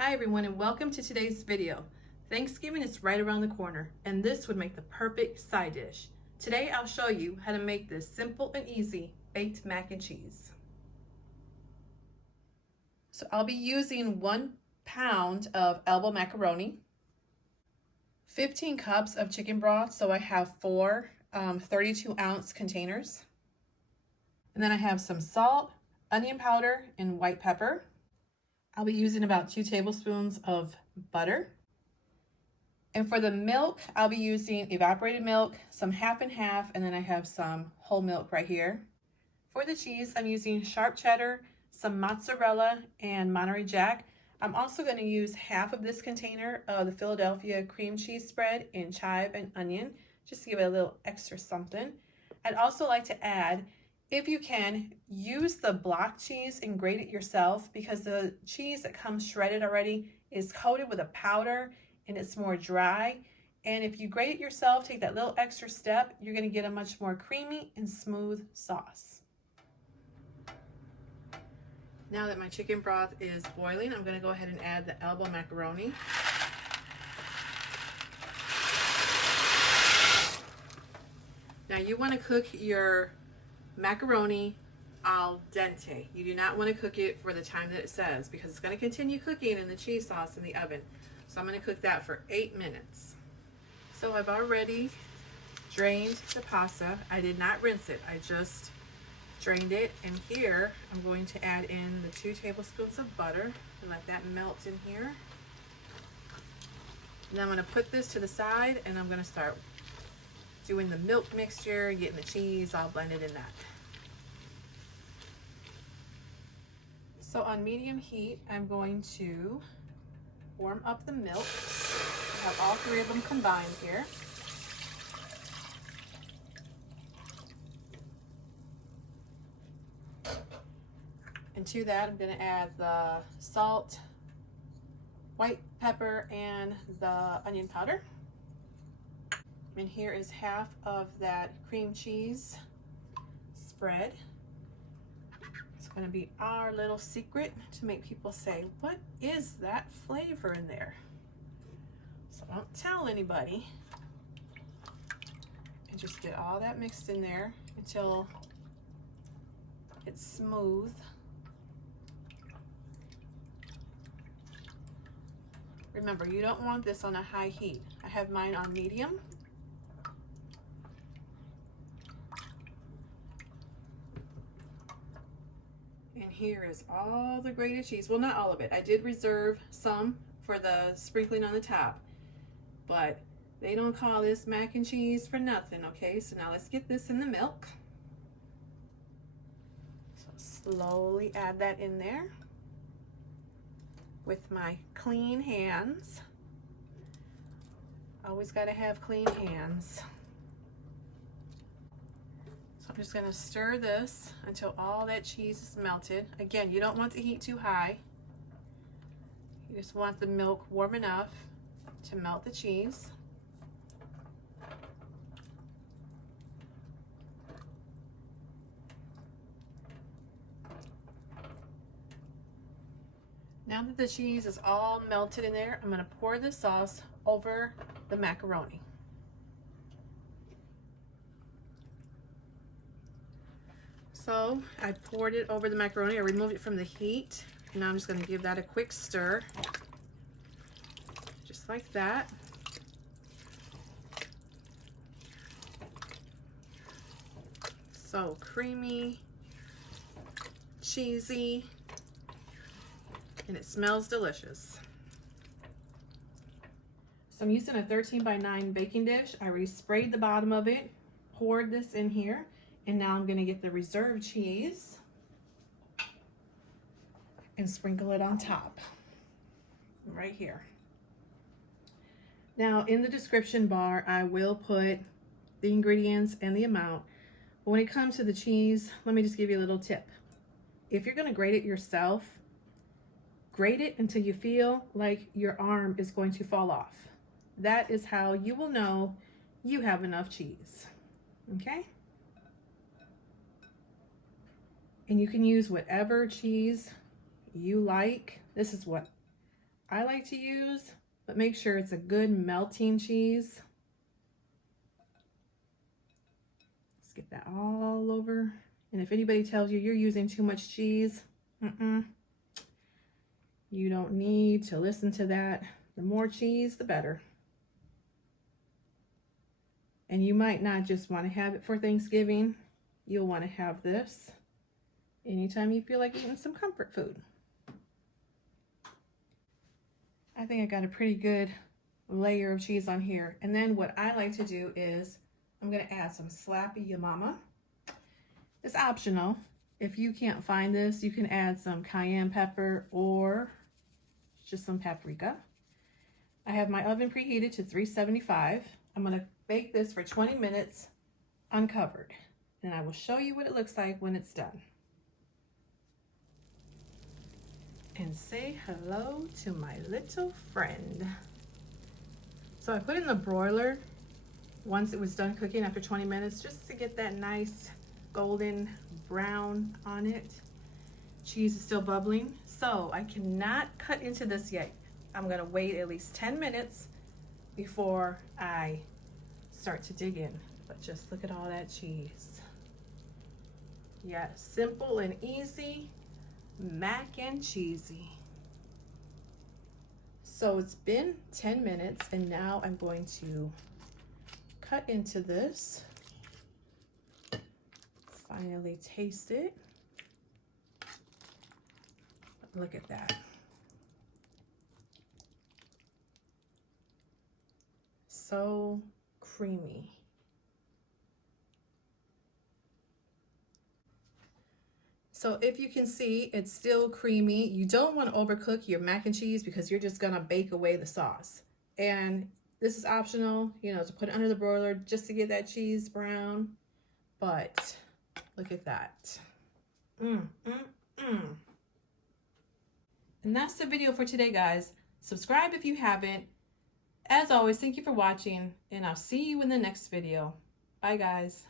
Hi everyone and welcome to today's video. Thanksgiving is right around the corner and this would make the perfect side dish. Today I'll show you how to make this simple and easy baked mac and cheese. So I'll be using 1 pound of elbow macaroni, 15 cups of chicken broth, so I have 4 32-ounce containers. And then I have some salt, onion powder, and white pepper. I'll be using about 2 tablespoons of butter. And for the milk, I'll be using evaporated milk, some half and half, and then I have some whole milk right here. For the cheese, I'm using sharp cheddar, some mozzarella, and Monterey Jack. I'm also going to use half of this container of the Philadelphia cream cheese spread in chive and onion, just to give it a little extra something. I'd also like to add, if you can, use the block cheese and grate it yourself, because the cheese that comes shredded already is coated with a powder and it's more dry. And if you grate it yourself, take that little extra step, you're going to get a much more creamy and smooth sauce. Now that my chicken broth is boiling, I'm going to go ahead and add the elbow macaroni. Now you want to cook your macaroni al dente. You do not want to cook it for the time that it says, because it's going to continue cooking in the cheese sauce in the oven. So I'm going to cook that for 8 minutes. So I've already drained the pasta. I did not rinse it. I just drained it. And here I'm going to add in the 2 tablespoons of butter and let that melt in here. And then I'm going to put this to the side and I'm going to start doing the milk mixture, getting the cheese all blended in that. So on medium heat, I'm going to warm up the milk. I have all 3 of them combined here. And to that, I'm going to add the salt, white pepper, and the onion powder. And here is half of that cream cheese spread. It's going to be our little secret to make people say, what is that flavor in there? So don't tell anybody. And just get all that mixed in there until it's smooth. Remember, you don't want this on a high heat. I have mine on medium. And here is all the grated cheese. Well, not all of it. I did reserve some for the sprinkling on the top, but they don't call this mac and cheese for nothing, okay? So now let's get this in the milk. So slowly add that in there with my clean hands. Always got to have clean hands. I'm just going to stir this until all that cheese is melted. Again, you don't want the heat too high. You just want the milk warm enough to melt the cheese. Now that the cheese is all melted in there, I'm going to pour the sauce over the macaroni. So I poured it over the macaroni. I removed it from the heat. And now I'm just going to give that a quick stir. Just like that. So creamy, cheesy, and it smells delicious. So I'm using a 13x9 baking dish. I already sprayed the bottom of it, poured this in here. And now I'm going to get the reserved cheese and sprinkle it on top, right here. Now in the description bar, I will put the ingredients and the amount. But when it comes to the cheese, let me just give you a little tip. If you're going to grate it yourself, grate it until you feel like your arm is going to fall off. That is how you will know you have enough cheese, okay? And you can use whatever cheese you like. This is what I like to use, but make sure it's a good melting cheese. Let's get that all over. And if anybody tells you you're using too much cheese, you don't need to listen to that. The more cheese, the better. And you might not just want to have it for Thanksgiving. You'll want to have this anytime you feel like eating some comfort food. I think I got a pretty good layer of cheese on here. And then what I like to do is I'm going to add some Slappy Ya Mama. It's optional. If you can't find this, you can add some cayenne pepper or just some paprika. I have my oven preheated to 375. I'm going to bake this for 20 minutes uncovered, and I will show you what it looks like when it's done. And say hello to my little friend. So I put it in the broiler once it was done cooking after 20 minutes, just to get that nice golden brown on it. Cheese is still bubbling, so I cannot cut into this yet. I'm gonna wait at least 10 minutes before I start to dig in. But just look at all that cheese. Yeah, simple and easy, mac and cheesy. So it's been 10 minutes and now I'm going to cut into this. Finally taste it. Look at that. So creamy. So if you can see, it's still creamy. You don't want to overcook your mac and cheese because you're just gonna bake away the sauce. And this is optional, you know, to put it under the broiler just to get that cheese brown. But look at that. And that's the video for today, guys. Subscribe if you haven't. As always, thank you for watching, and I'll see you in the next video. Bye, guys.